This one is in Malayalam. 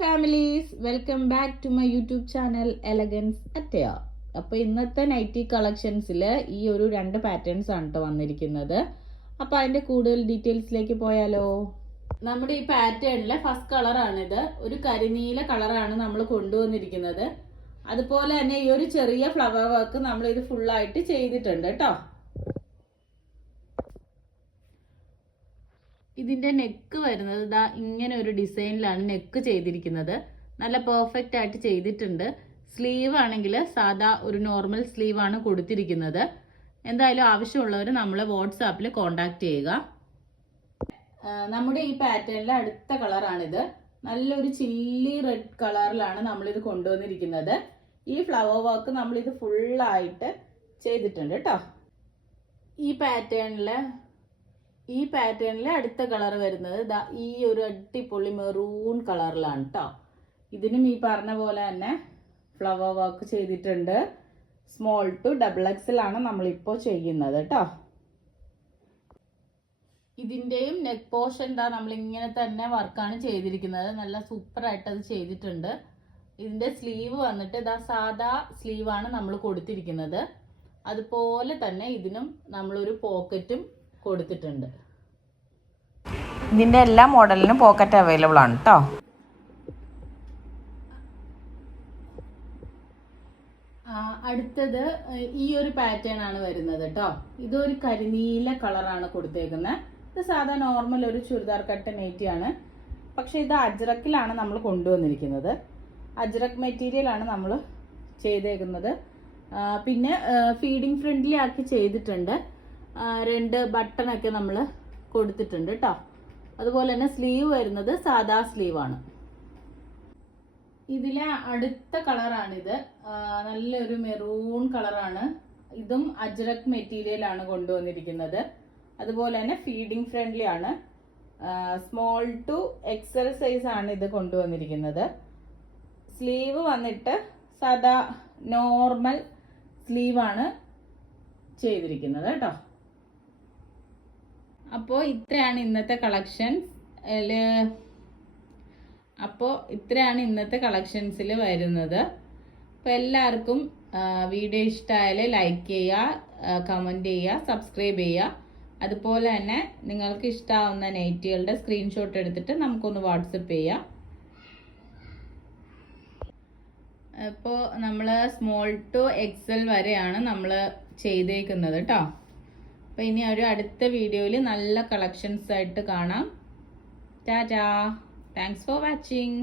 Families welcome back to my YouTube channel elegance അറ്റയ അപ്പോൾ ഇന്നത്തെ നൈറ്റി കളക്ഷൻസിൽ ഈ ഒരു രണ്ട് പാറ്റേൺസ് ആണ് കേട്ടോ വന്നിരിക്കുന്നത്. അപ്പോൾ അതിന്റെ കൂടുതൽ ഡീറ്റെയിൽസിലേക്ക് പോയാലോ? നമ്മുടെ ഈ പാറ്റേണിലെ ഫസ്റ്റ് കളറാണിത് ഒരു കരിനീല കളറാണ് നമ്മൾ കൊണ്ടുവന്നിരിക്കുന്നത്. അതുപോലെ തന്നെ ഈ ഒരു ചെറിയ ഫ്ലവർ വർക്ക് നമ്മൾ ഇത് ഫുള്ളായിട്ട് ചെയ്തിട്ടുണ്ട് കേട്ടോ ഇതിന്റെ നെക്ക് വരുന്നത് ഇതാ ഇങ്ങനെ ഒരു ഡിസൈനിലാണ് നെക്ക് ചെയ്തിരിക്കുന്നത്. നല്ല പെർഫെക്റ്റ് ആയിട്ട് ചെയ്തിട്ടുണ്ട്. സ്ലീവ് ആണെങ്കിൽ സാധാ ഒരു നോർമൽ സ്ലീവ് ആണ് കൊടുത്തിരിക്കുന്നത്. എന്തായാലും ആവശ്യമുള്ളവർ നമ്മളെ വാട്സാപ്പിൽ കോണ്ടാക്ട് ചെയ്യുക. നമ്മുടെ ഈ പാറ്റേണിലെ അടുത്ത കളറാണിത് നല്ലൊരു ചില്ലി റെഡ് കളറിലാണ് നമ്മളിത് കൊണ്ടുവന്നിരിക്കുന്നത്. ഈ ഫ്ലവർ വർക്ക് നമ്മളിത് ഫുള്ളായിട്ട് ചെയ്തിട്ടുണ്ട് കേട്ടോ ഈ പാറ്റേണിൽ ഈ പാറ്റേണിലെ അടുത്ത കളർ വരുന്നത് ദാ ഈ ഒരു അടിപൊളി മെറൂൺ കളറിലാണ് കേട്ടോ ഇതിനും ഈ പറഞ്ഞ പോലെ തന്നെ ഫ്ലവർ വർക്ക് ചെയ്തിട്ടുണ്ട്. സ്മോൾ ടു ഡബിൾ എക്സിലാണ് നമ്മളിപ്പോൾ ചെയ്യുന്നത് കേട്ടോ ഇതിന്റെയും നെക്ക് പോർഷൻ എന്താ നമ്മൾ ഇങ്ങനെ തന്നെ വർക്കാണ് ചെയ്തിരിക്കുന്നത്. നല്ല സൂപ്പറായിട്ട് അത് ചെയ്തിട്ടുണ്ട്. ഇതിന്റെ സ്ലീവ് വന്നിട്ട് ഇതാ സാധാ സ്ലീവാണ് നമ്മൾ കൊടുത്തിരിക്കുന്നത്. അതുപോലെ തന്നെ ഇതിനും നമ്മളൊരു പോക്കറ്റും കൊടുത്തിട്ടുണ്ട്. ഇതിന്റെ എല്ലാ മോഡലിനും പോക്കറ്റ് അവൈലബിൾ ആണ് കേട്ടോ അടുത്തത് ഈ ഒരു പാറ്റേൺ ആണ് വരുന്നത് കേട്ടോ ഇതൊരു കരിനീല കളറാണ് കൊടുത്തേക്കുന്നത് ഇത് സാധാ നോർമൽ ഒരു ചുരിദാർ കട്ട് മേറ്റിയാണ് പക്ഷെ ഇത് അജ്രക്കിലാണ് നമ്മൾ കൊണ്ടുവന്നിരിക്കുന്നത്. അജ്രക് മെറ്റീരിയൽ ആണ് നമ്മൾ ചെയ്തേക്കുന്നത്. പിന്നെ ഫീഡിങ് ഫ്രണ്ട്ലി ആക്കി ചെയ്തിട്ടുണ്ട്. രണ്ട് ബട്ടണൊക്കെ നമ്മൾ കൊടുത്തിട്ടുണ്ട് കേട്ടോ അതുപോലെ തന്നെ സ്ലീവ് വരുന്നത് സാദാ ആണ്. ഇതിലെ അടുത്ത കളറാണിത്. നല്ലൊരു മെറൂൺ കളറാണ്. ഇതും അജ്രക് മെറ്റീരിയൽ ആണ് കൊണ്ടുവന്നിരിക്കുന്നത്. അതുപോലെ തന്നെ ഫീഡിംഗ് ഫ്രണ്ട്ലി ആണ്. സ്മോൾ ടു എക്സൽ സൈസ് ആണ് ഇത് കൊണ്ടുവന്നിരിക്കുന്നത്. സ്ലീവ് വന്നിട്ട് സാധാ നോർമൽ സ്ലീവ് ആണ് ചെയ്തിരിക്കുന്നത് കേട്ടോ അപ്പോൾ ഇത്രയാണ് ഇന്നത്തെ കളക്ഷൻസ് അപ്പോൾ ഇത്രയാണ് ഇന്നത്തെ കളക്ഷൻസിൽ വരുന്നത്. അപ്പോൾ എല്ലാവർക്കും വീഡിയോ ഇഷ്ടമായാൽ ലൈക്ക് ചെയ്യുക കമന്റ് ചെയ്യുക സബ്സ്ക്രൈബ് ചെയ്യുക അതുപോലെ തന്നെ നിങ്ങൾക്ക് ഇഷ്ടമാവുന്ന നൈറ്റികളുടെ സ്ക്രീൻഷോട്ട് എടുത്തിട്ട് നമുക്കൊന്ന് വാട്സപ്പ് ചെയ്യാം. ഇപ്പോൾ നമ്മൾ സ്മോൾ ടു എക്സൽ വരെയാണ് നമ്മൾ ചെയ്തേക്കുന്നത് കേട്ടോ അപ്പോൾ ഇനി ഒരു അടുത്ത വീഡിയോയിൽ നല്ല കളക്ഷൻസ് ആയിട്ട് കാണാം. Tata thanks for watching